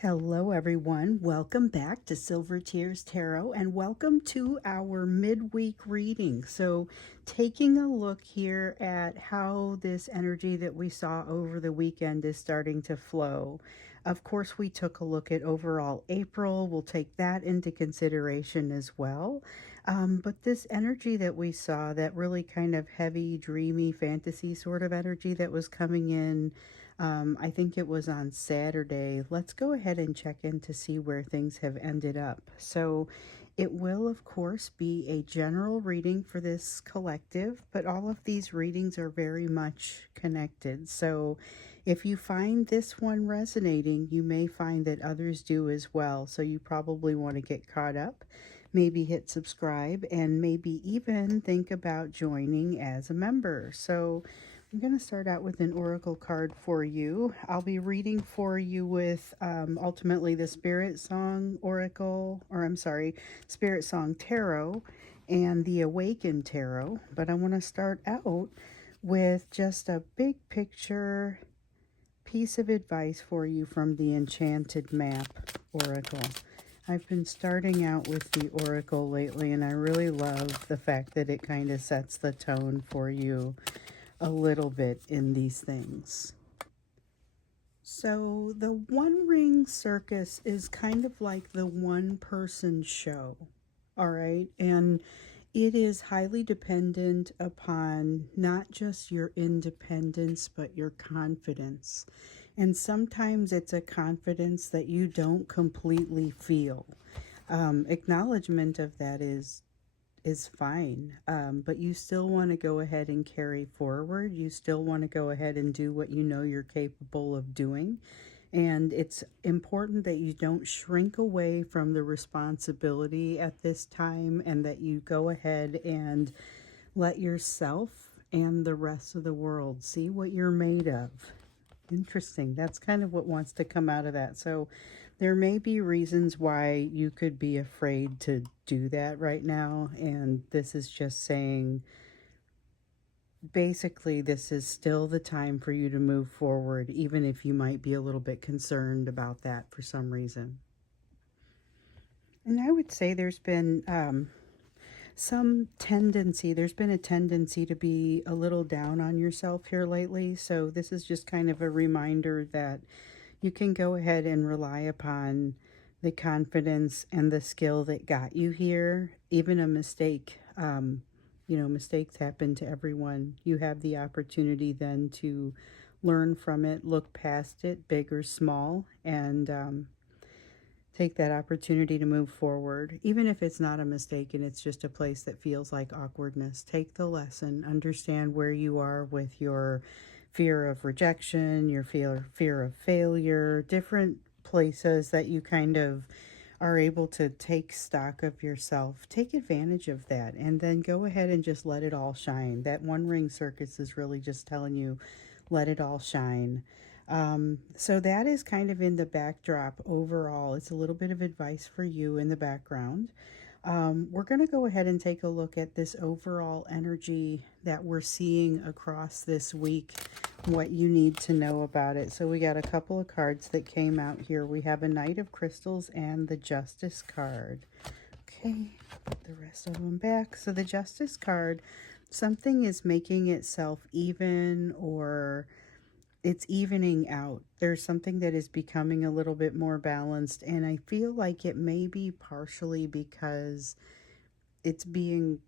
Hello, everyone. Welcome back to Silver Tears Tarot and welcome to our midweek reading. So, taking a look here at how this energy that we saw over the weekend is starting to flow. Of course, we took a look at overall April. We'll take that into consideration as well. But this energy that we saw, that really kind of heavy, dreamy, fantasy sort of energy that was coming in, I think it was on Saturday. Let's go ahead and check in to see where things have ended up. So it will, of course, be a general reading for this collective, but all of these readings are very much connected. So if you find this one resonating, you may find that others do as well. So you probably want to get caught up, maybe hit subscribe, and maybe even think about joining as a member. So I'm going to start out with an oracle card for you. I'll be reading for you with ultimately the Spirit Song Oracle, or I'm sorry, Spirit Song Tarot and the Awakened Tarot. But I want to start out with just a big picture piece of advice for you from the Enchanted Map Oracle. I've been starting out with the Oracle lately, and I really love the fact that it kind of sets the tone for you a little bit in these things. So the One Ring Circus is kind of like the one person show, all right? And it is highly dependent upon not just your independence, but your confidence. And sometimes it's a confidence that you don't completely feel. Acknowledgement of that is fine, but you still want to go ahead and carry forward. You still want to go ahead and do what you know you're capable of doing. And it's important that you don't shrink away from the responsibility at this time, and that you go ahead and let yourself and the rest of the world see what you're made of. Interesting. That's kind of what wants to come out of that. So there may be reasons why you could be afraid to do that right now. And this is just saying, basically, this is still the time for you to move forward, even if you might be a little bit concerned about that for some reason. And I would say there's been there's been a tendency to be a little down on yourself here lately. So this is just kind of a reminder that you can go ahead and rely upon the confidence and the skill that got you here. Even a mistake, mistakes happen to everyone. You have the opportunity then to learn from it, look past it, big or small, and take that opportunity to move forward. Even if it's not a mistake and it's just a place that feels like awkwardness, take the lesson, understand where you are with your fear of rejection, your fear of failure, different places that you kind of are able to take stock of yourself. Take advantage of that and then go ahead and just let it all shine. That One Ring Circus is really just telling you, let it all shine. So that is kind of in the backdrop overall. It's a little bit of advice for you in the background. We're going to go ahead and take a look at this overall energy that we're seeing across this week, what you need to know about it. So we got a couple of cards that came out here. We have a Knight of Crystals and the Justice card. Okay, put the rest of them back. So the Justice card, something is making itself even, or it's evening out. There's something that is becoming a little bit more balanced, and I feel like it may be partially because it's being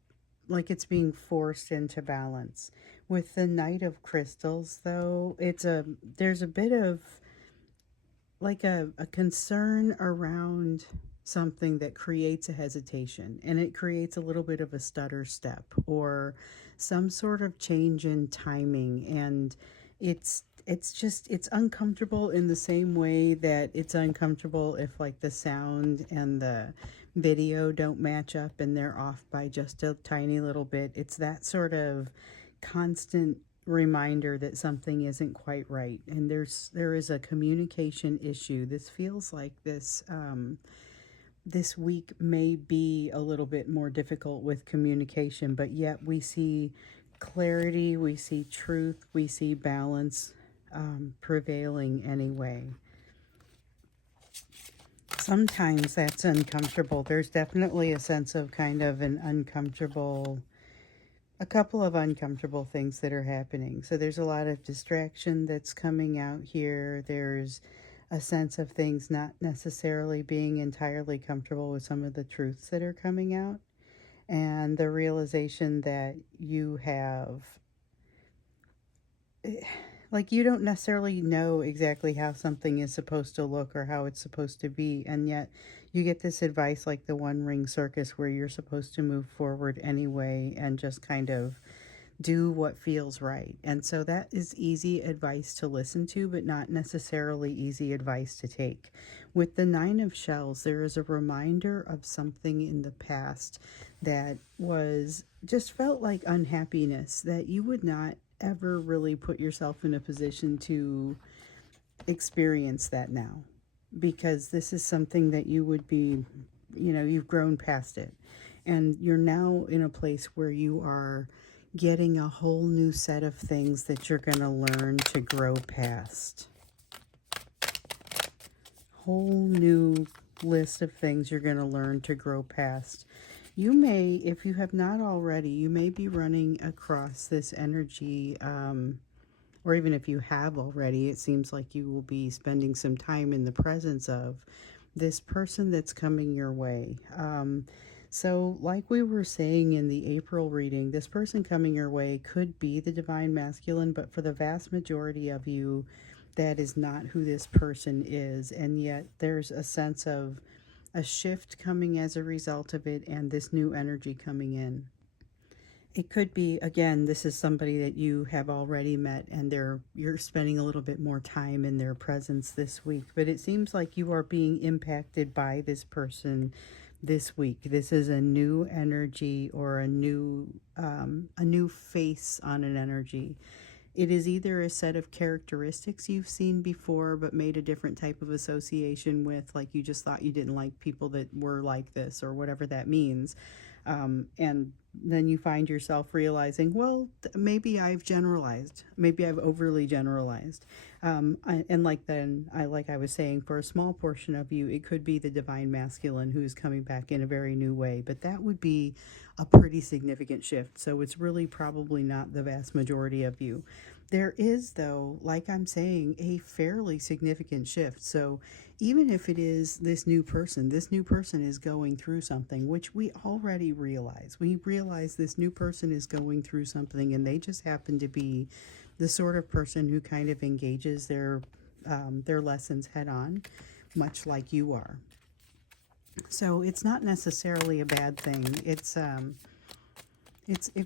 being forced into balance. With the Knight of Crystals, though, there's a bit of like a concern around something that creates a hesitation, and it creates a little bit of a stutter step or some sort of change in timing. And it's uncomfortable in the same way that it's uncomfortable if like the sound and the video don't match up and they're off by just a tiny little bit. It's that sort of constant reminder that something isn't quite right, and there is a communication issue. This feels like this week may be a little bit more difficult with communication, but yet we see clarity, we see truth, we see balance prevailing anyway. sometimes that's uncomfortable. There's definitely a sense of kind of an uncomfortable, a couple of uncomfortable things that are happening. So there's a lot of distraction that's coming out here. There's a sense of things not necessarily being entirely comfortable with some of the truths that are coming out, and the realization that you have, like, you don't necessarily know exactly how something is supposed to look or how it's supposed to be, and yet you get this advice like the One Ring Circus where you're supposed to move forward anyway and just kind of do what feels right. And so that is easy advice to listen to, but not necessarily easy advice to take. With the Nine of Shells, there is a reminder of something in the past that was just felt like unhappiness, that you would not ever really put yourself in a position to experience that now, because this is something that you would be, you've grown past it. And you're now in a place where you are getting a whole new set of things that you're going to learn to grow past. Whole new list of things you're going to learn to grow past. You may, if you have not already, you may be running across this energy, or even if you have already, it seems like you will be spending some time in the presence of this person that's coming your way. So like we were saying in the April reading, this person coming your way could be the divine masculine, but for the vast majority of you, that is not who this person is. And yet there's a sense of a shift coming as a result of it, and this new energy coming in. It could be, again, this is somebody that you have already met and you're spending a little bit more time in their presence this week, but it seems like you are being impacted by this person this week. This is a new energy or a new face on an energy. It is either a set of characteristics you've seen before but made a different type of association with, like you just thought you didn't like people that were like this or whatever that means. And then you find yourself realizing, well, maybe I've generalized. Maybe I've overly generalized. Like I was saying, for a small portion of you, it could be the divine masculine who's coming back in a very new way. But that would be a pretty significant shift. So it's really probably not the vast majority of you. There is, though, like I'm saying, a fairly significant shift. So even if it is this new person is going through something, which we already realize. We realize this new person is going through something, and they just happen to be the sort of person who kind of engages their lessons head on, much like you are. So it's not necessarily a bad thing. It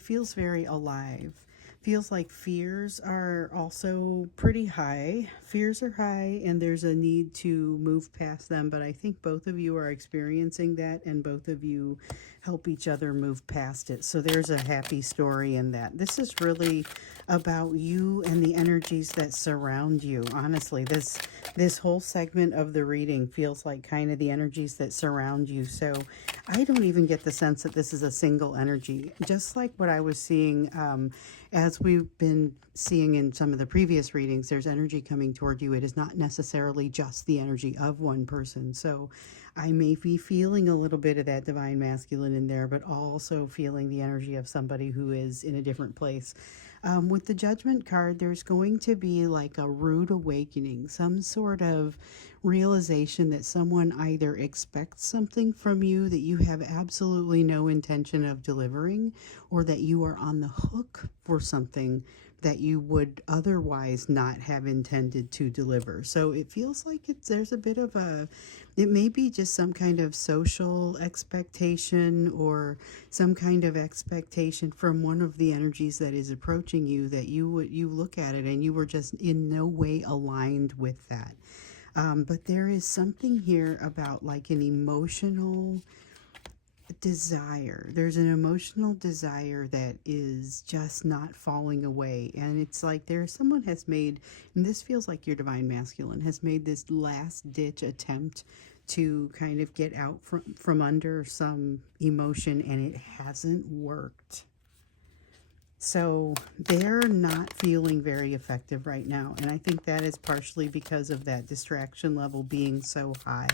feels very alive. Feels like fears are also pretty high. Fears are high, and there's a need to move past them, but I think both of you are experiencing that, and both of you help each other move past it. So there's a happy story in that. This is really about you and the energies that surround you. Honestly, this whole segment of the reading feels like kind of the energies that surround you. So I don't even get the sense that this is a single energy. Just like what I was seeing, as we've been seeing in some of the previous readings, there's energy coming toward you. It is not necessarily just the energy of one person. So I may be feeling a little bit of that divine masculine in there, but also feeling the energy of somebody who is in a different place. With the Judgment card, there's going to be like a rude awakening, some sort of realization that someone either expects something from you that you have absolutely no intention of delivering, or that you are on the hook for something that you would otherwise not have intended to deliver. So it feels like there's a bit of it may be just some kind of social expectation or some kind of expectation from one of the energies that is approaching you, that you look at it and you were just in no way aligned with that. But there is something here about like an emotional desire. There's an emotional desire that is just not falling away, and it's like someone has made, and this feels like your divine masculine has made this last ditch attempt to kind of get out from under some emotion, and it hasn't worked. So they're not feeling very effective right now, and I think that is partially because of that distraction level being so high.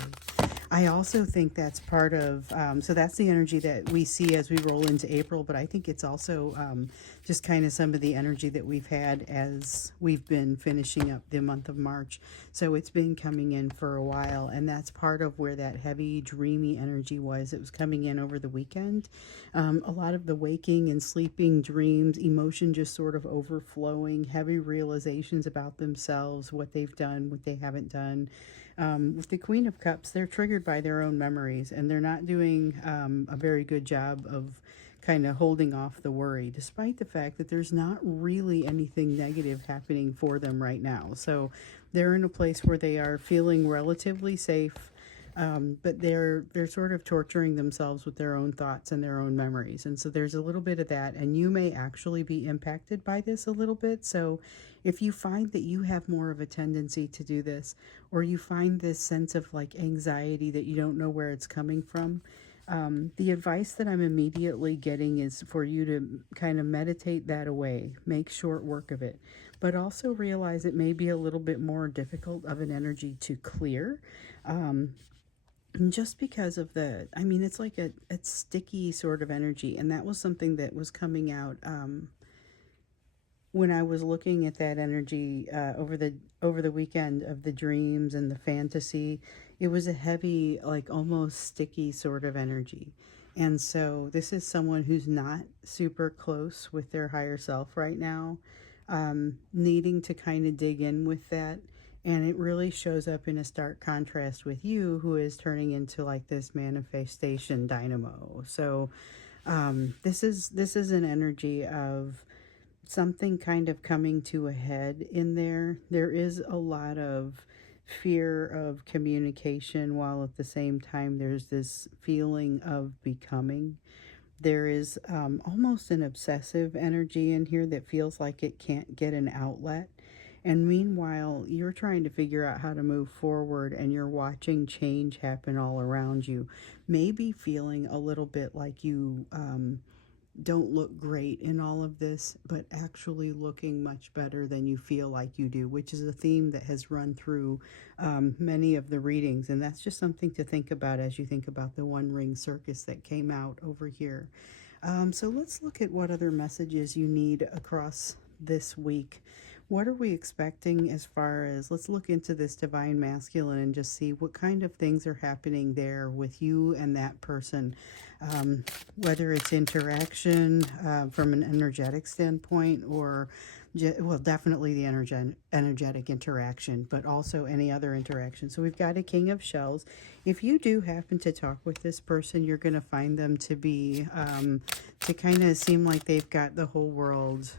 I also think that's part of, so that's the energy that we see as we roll into April, but I think it's also just kind of some of the energy that we've had as we've been finishing up the month of March. So it's been coming in for a while, and that's part of where that heavy, dreamy energy was. It was coming in over the weekend. A lot of the waking and sleeping dreams, emotion just sort of overflowing, heavy realizations about themselves, what they've done, what they haven't done. With the Queen of Cups, they're triggered by their own memories, and they're not doing a very good job of kind of holding off the worry, despite the fact that there's not really anything negative happening for them right now. So they're in a place where they are feeling relatively safe, but they're sort of torturing themselves with their own thoughts and their own memories. And so there's a little bit of that, and you may actually be impacted by this a little bit. So if you find that you have more of a tendency to do this, or you find this sense of like anxiety that you don't know where it's coming from, the advice that I'm immediately getting is for you to kind of meditate that away, make short work of it, but also realize it may be a little bit more difficult of an energy to clear. Just because of I mean, it's like a sticky sort of energy, and that was something that was coming out when I was looking at that energy over the weekend of the dreams and the fantasy. It was a heavy, like almost sticky sort of energy. And so this is someone who's not super close with their higher self right now, needing to kind of dig in with that. And it really shows up in a stark contrast with you, who is turning into like this manifestation dynamo. So this is an energy of something kind of coming to a head in there. There is a lot of fear of communication, while at the same time there's this feeling of becoming. There is almost an obsessive energy in here that feels like it can't get an outlet. And meanwhile, you're trying to figure out how to move forward, and you're watching change happen all around you. Maybe feeling a little bit like you don't look great in all of this, but actually looking much better than you feel like you do, which is a theme that has run through many of the readings. And that's just something to think about as you think about the One Ring Circus that came out over here. So let's look at what other messages you need across this week. What are we expecting as far as, let's look into this divine masculine and just see what kind of things are happening there with you and that person. Whether it's interaction from an energetic standpoint, or well, definitely the energetic interaction, but also any other interaction. So we've got a King of Shells. If you do happen to talk with this person, you're going to find them to be, to kind of seem like they've got the whole world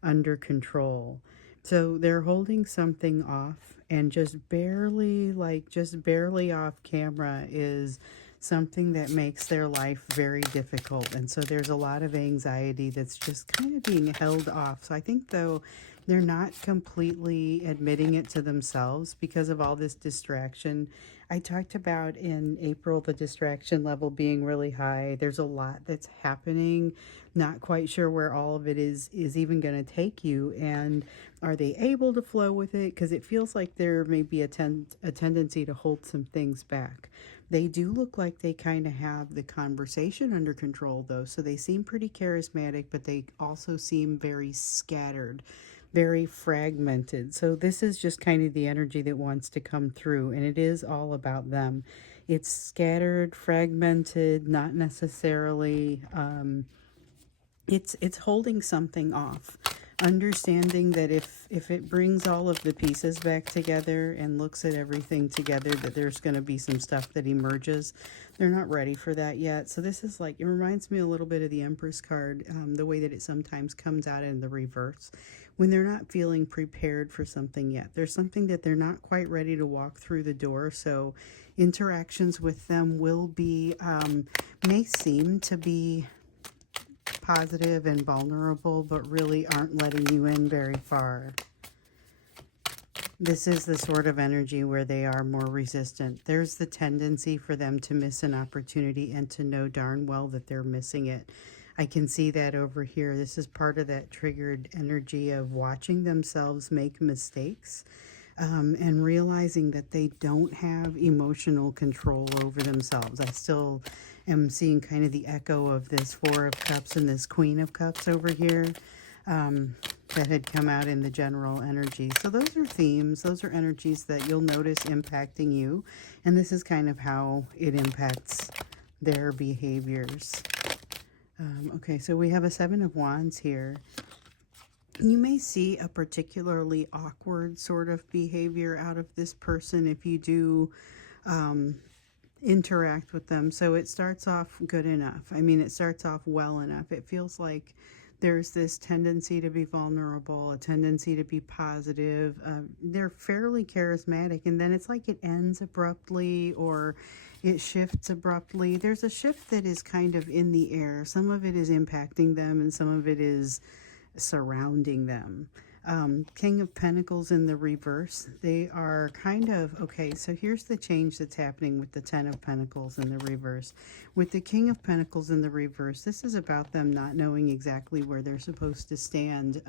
under control. So they're holding something off, and just barely off camera is something that makes their life very difficult. And so there's a lot of anxiety that's just kind of being held off. So I think, though, they're not completely admitting it to themselves because of all this distraction. I talked about in April the distraction level being really high. There's a lot that's happening, not quite sure where all of it is even going to take you. And are they able to flow with it? Because it feels like there may be a tendency to hold some things back. They do look like they kind of have the conversation under control, though. So they seem pretty charismatic, but they also seem very scattered, very fragmented. So this is just kind of the energy that wants to come through, and it is all about them. It's scattered, fragmented, not necessarily, it's holding something off. Understanding that if it brings all of the pieces back together and looks at everything together, that there's going to be some stuff that emerges. They're not ready for that yet. So this is like, it reminds me a little bit of the Empress card, the way that it sometimes comes out in the reverse, when they're not feeling prepared for something yet. There's something that they're not quite ready to walk through the door. So interactions with them will be, may seem to be positive and vulnerable, but really aren't letting you in very far. This is the sort of energy where they are more resistant. There's the tendency for them to miss an opportunity and to know darn well that they're missing it. I can see that over here. This is part of that triggered energy of watching themselves make mistakes. and realizing that they don't have emotional control over themselves. I still am seeing kind of the echo of this Four of Cups and this Queen of Cups over here, that had come out in the general energy. So those are themes, those are energies that you'll notice impacting you, and this is kind of how it impacts their behaviors. Okay, so we have a Seven of Wands here. You may see a particularly awkward sort of behavior out of this person if you do interact with them. So it starts off good enough. I mean, it starts off well enough. It feels like there's this tendency to be vulnerable, a tendency to be positive. They're fairly charismatic, and then it's like it ends abruptly or it shifts abruptly. There's a shift that is kind of in the air. Some of it is impacting them, and some of it is surrounding them. King of Pentacles in the reverse. They are kind of, okay, so here's the change that's happening with the Ten of Pentacles in the reverse. With the King of Pentacles in the reverse, this is about them not knowing exactly where they're supposed to stand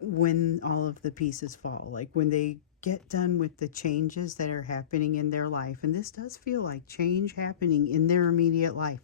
when all of the pieces fall. Like when they get done with the changes that are happening in their life. And this does feel like change happening in their immediate life.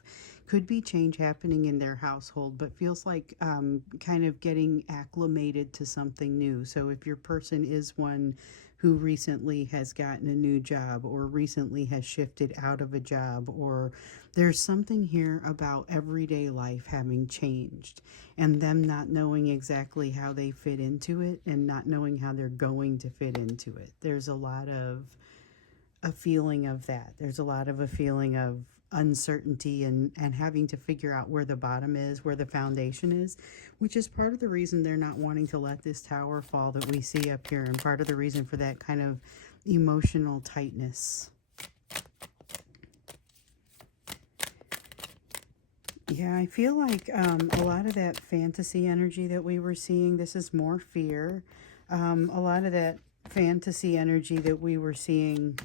Could be change happening in their household, but feels like kind of getting acclimated to something new. So if your person is one who recently has gotten a new job or recently has shifted out of a job, or there's something here about everyday life having changed and them not knowing exactly how they fit into it and not knowing how they're going to fit into it. There's a lot of a feeling of that. There's a lot of a feeling of uncertainty and having to figure out where the bottom is, where the foundation is, which is part of the reason they're not wanting to let this tower fall that we see up here, and part of the reason for that kind of emotional tightness. Yeah, I feel like a lot of that fantasy energy that we were seeing, this is more fear. A lot of that fantasy energy that we were seeing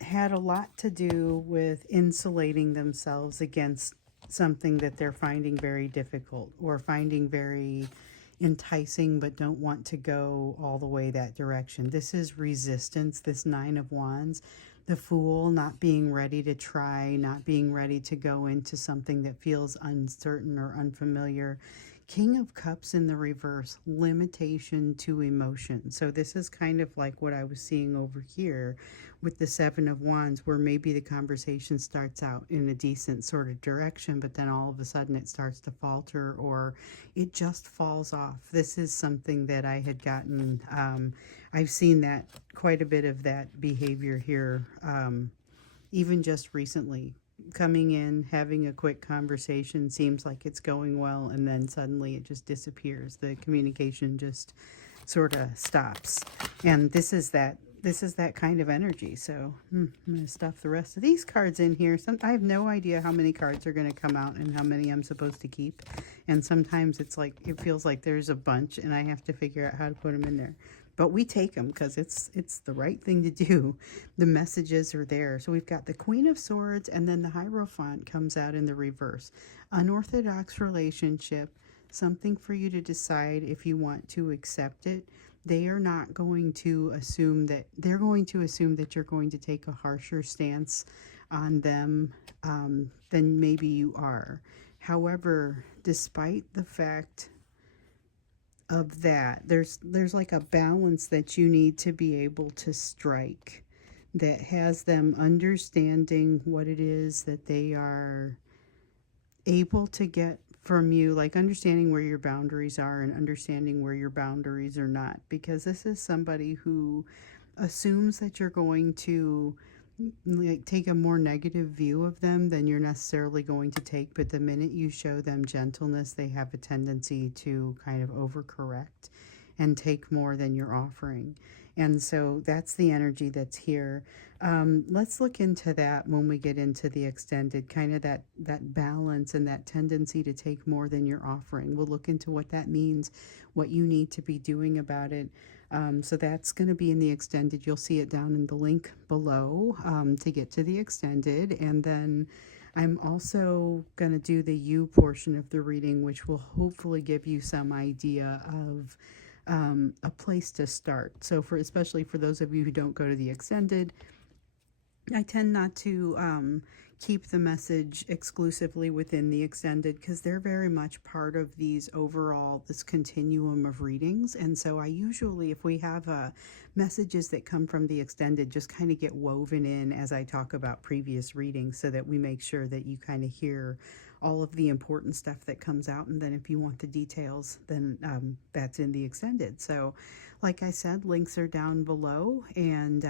had a lot to do with insulating themselves against something that they're finding very difficult or finding very enticing but don't want to go all the way that direction. This is resistance, this Nine of Wands. The Fool, not being ready to try, not being ready to go into something that feels uncertain or unfamiliar. King of Cups in the reverse, limitation to emotion. So this is kind of like what I was seeing over here with the Seven of Wands, where maybe the conversation starts out in a decent sort of direction, but then all of a sudden it starts to falter or it just falls off. This is something that I had gotten, I've seen that quite a bit of that behavior here, even just recently. Coming in, having a quick conversation, seems like it's going well, and then suddenly it just disappears. The communication just sort of stops. And this is that kind of energy. So I'm going to stuff the rest of these cards in here. I have no idea how many cards are going to come out and how many I'm supposed to keep. And sometimes it's like, it feels like there's a bunch and I have to figure out how to put them in there. But we take them because it's the right thing to do. The messages are there. So we've got the Queen of Swords, and then the Hierophant comes out in the reverse. Unorthodox relationship, something for you to decide if you want to accept it. They are not going to assume that, they're going to assume that you're going to take a harsher stance on them than maybe you are. However, despite the fact of that, there's like a balance that you need to be able to strike that has them understanding what it is that they are able to get from you, like understanding where your boundaries are and understanding where your boundaries are not, because this is somebody who assumes that you're going to like take a more negative view of them than you're necessarily going to take. But the minute you show them gentleness, they have a tendency to kind of overcorrect and take more than you're offering. And so that's the energy that's here. Let's look into that when we get into the extended, kind of that balance and that tendency to take more than you're offering. We'll look into what that means, what you need to be doing about it. So that's going to be in the extended. You'll see it down in the link below to get to the extended. And then I'm also going to do the you portion of the reading, which will hopefully give you some idea of a place to start. So especially for those of you who don't go to the extended, I tend not to keep the message exclusively within the extended, because they're very much part of this continuum of readings. And so I usually, if we have messages that come from the extended, just kind of get woven in as I talk about previous readings, so that we make sure that you kind of hear all of the important stuff that comes out. And then if you want the details, then that's in the extended. So like I said, links are down below, and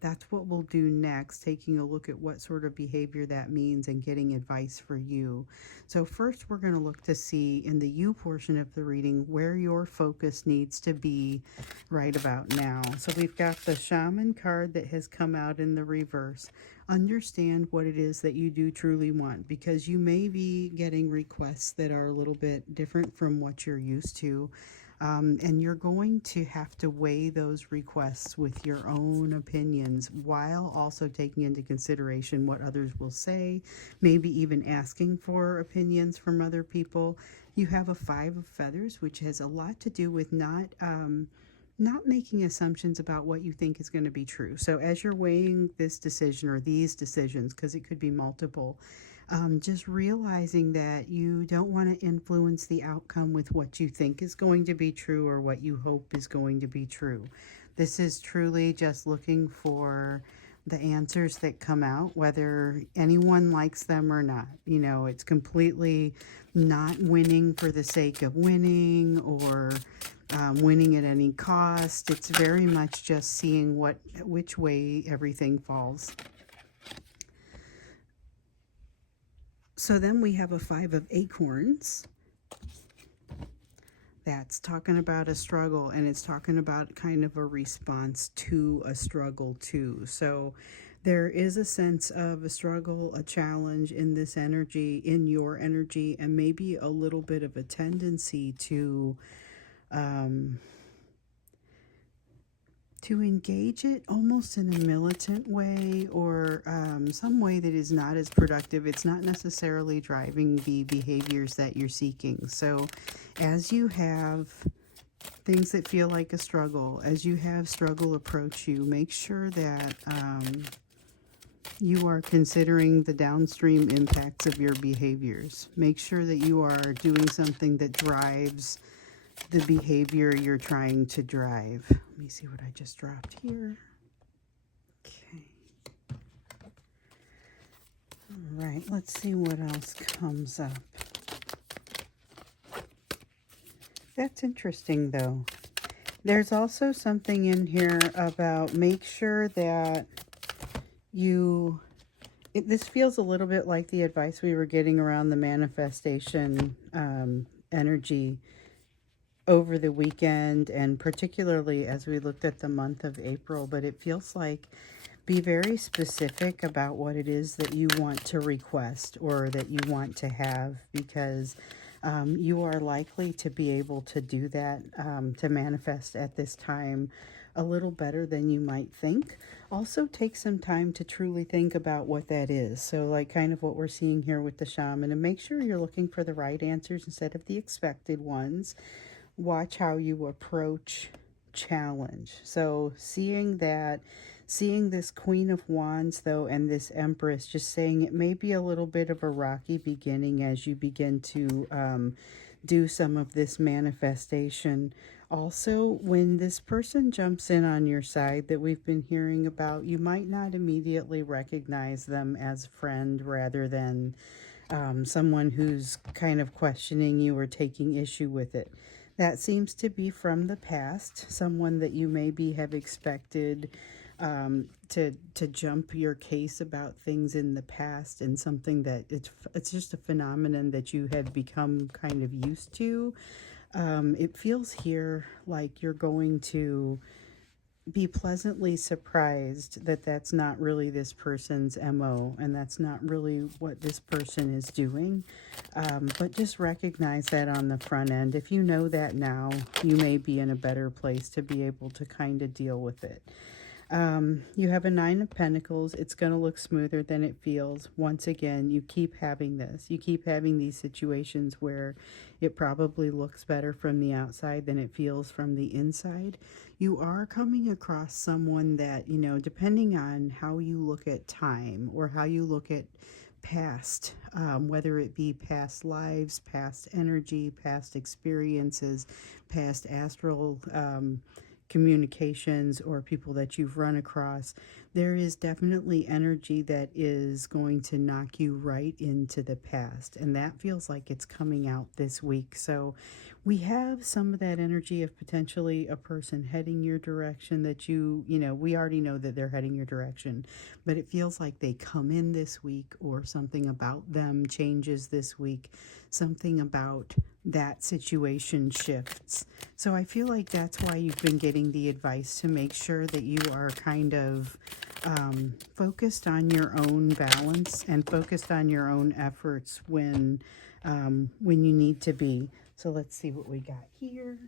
that's what we'll do next, taking a look at what sort of behavior that means and getting advice for you. So first, we're going to look to see in the you portion of the reading where your focus needs to be right about now. So we've got the Shaman card that has come out in the reverse. Understand what it is that you do truly want, because you may be getting requests that are a little bit different from what you're used to. And you're going to have to weigh those requests with your own opinions, while also taking into consideration what others will say, maybe even asking for opinions from other people. You have a 5 of feathers, which has a lot to do with not making assumptions about what you think is going to be true. So as you're weighing this decision, or these decisions, because it could be multiple, just realizing that you don't want to influence the outcome with what you think is going to be true or what you hope is going to be true. This is truly just looking for the answers that come out, whether anyone likes them or not. You know, it's completely not winning for the sake of winning, or winning at any cost. It's very much just seeing which way everything falls. So then we have a 5 of acorns. That's talking about a struggle, and it's talking about kind of a response to a struggle too. So there is a sense of a struggle, a challenge in this energy, in your energy, and maybe a little bit of a tendency to engage it almost in a militant way, or some way that is not as productive. It's not necessarily driving the behaviors that you're seeking. So as you have things that feel like a struggle, as you have struggle approach you, make sure that you are considering the downstream impacts of your behaviors. Make sure that you are doing something that drives the behavior you're trying to drive. Let me see what I just dropped here. Okay. All right, let's see what else comes up. That's interesting, though. There's also something in here about make sure that this feels a little bit like the advice we were getting around the manifestation energy over the weekend, and particularly as we looked at the month of April. But it feels like, be very specific about what it is that you want to request or that you want to have, because you are likely to be able to do that, to manifest at this time a little better than you might think. Also, take some time to truly think about what that is. So like kind of what we're seeing here with the shaman, and make sure you're looking for the right answers instead of the expected ones. Watch how you approach challenge. So seeing this Queen of Wands, though, and this Empress, just saying it may be a little bit of a rocky beginning as you begin to do some of this manifestation. Also, when this person jumps in on your side that we've been hearing about, you might not immediately recognize them as a friend, rather than someone who's kind of questioning you or taking issue with it. That seems to be from the past, someone that you maybe have expected to jump your case about things in the past, and something that it's just a phenomenon that you had become kind of used to. It feels here like you're going to be pleasantly surprised that that's not really this person's MO, and that's not really what this person is doing. But just recognize that on the front end. If you know that now, you may be in a better place to be able to kind of deal with it. You have a Nine of Pentacles. It's going to look smoother than it feels. Once again, you keep having this. You keep having these situations where it probably looks better from the outside than it feels from the inside. You are coming across someone that, you know, depending on how you look at time or how you look at past, whether it be past lives, past energy, past experiences, past astral communications, or people that you've run across, there is definitely energy that is going to knock you right into the past. And that feels like it's coming out this week. So we have some of that energy of potentially a person heading your direction that you know, we already know that they're heading your direction, but it feels like they come in this week, or something about them changes this week. Something about that situation shifts. So I feel like that's why you've been getting the advice to make sure that you are kind of focused on your own balance and focused on your own efforts when you need to be. So let's see what we got here.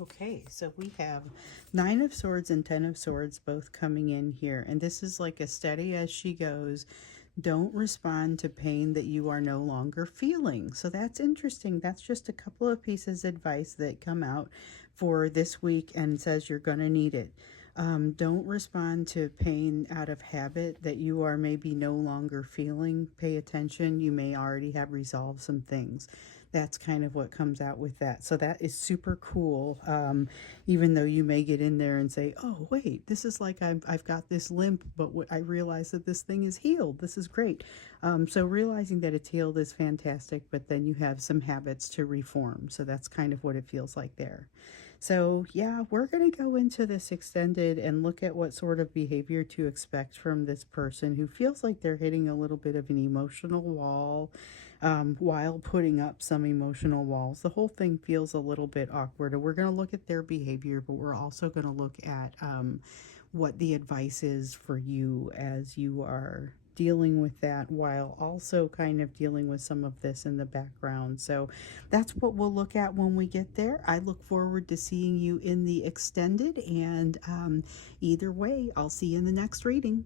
Okay, so we have Nine of Swords and Ten of Swords both coming in here. And this is like a steady as she goes. Don't respond to pain that you are no longer feeling. So that's interesting. That's just a couple of pieces of advice that come out for this week and says you're going to need it. Don't respond to pain out of habit that you are maybe no longer feeling. Pay attention. You may already have resolved some things. That's kind of what comes out with that. So that is super cool. Even though you may get in there and say, oh, wait, this is like I've got this limp, but I realize that this thing is healed. This is great. So realizing that it's healed is fantastic, but then you have some habits to reform. So that's kind of what it feels like there. So yeah, we're going to go into this extended and look at what sort of behavior to expect from this person who feels like they're hitting a little bit of an emotional wall while putting up some emotional walls. The whole thing feels a little bit awkward, and we're going to look at their behavior, but we're also going to look at what the advice is for you as you are dealing with that, while also kind of dealing with some of this in the background. So that's what we'll look at when we get there. I look forward to seeing you in the extended, and either way, I'll see you in the next reading.